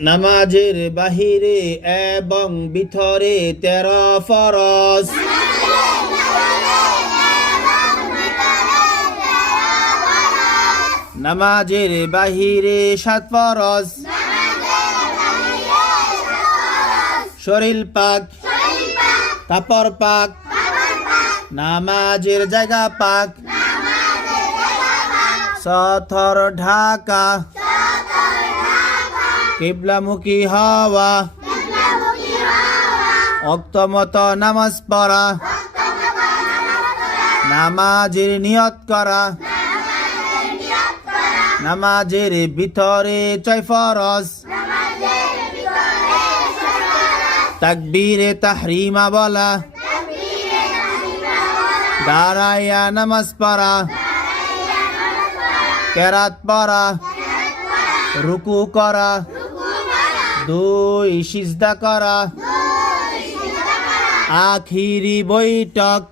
নামাজের বাহিরে এবং ভিতরে 13 ফরজ। নামাজের বাহিরে 7 ফরজ। শরীর পাক, কাপড় পাক, নামাজের জায়গা পাক, সতর ঢাকা, কিবলামুখী হওয়া, ওয়াক্ত মতো নামাজ পড়া, নামাজের নিয়ত করা, নামাজের ভিতরে 6 ফরজ। তাকবীরে তাহরিমা বলা, দাঁড়াইয়া নামাজ পড়া, কেরাত পড়া, রুকু করা, 2 সিজদা করা, আখিরি বৈঠক।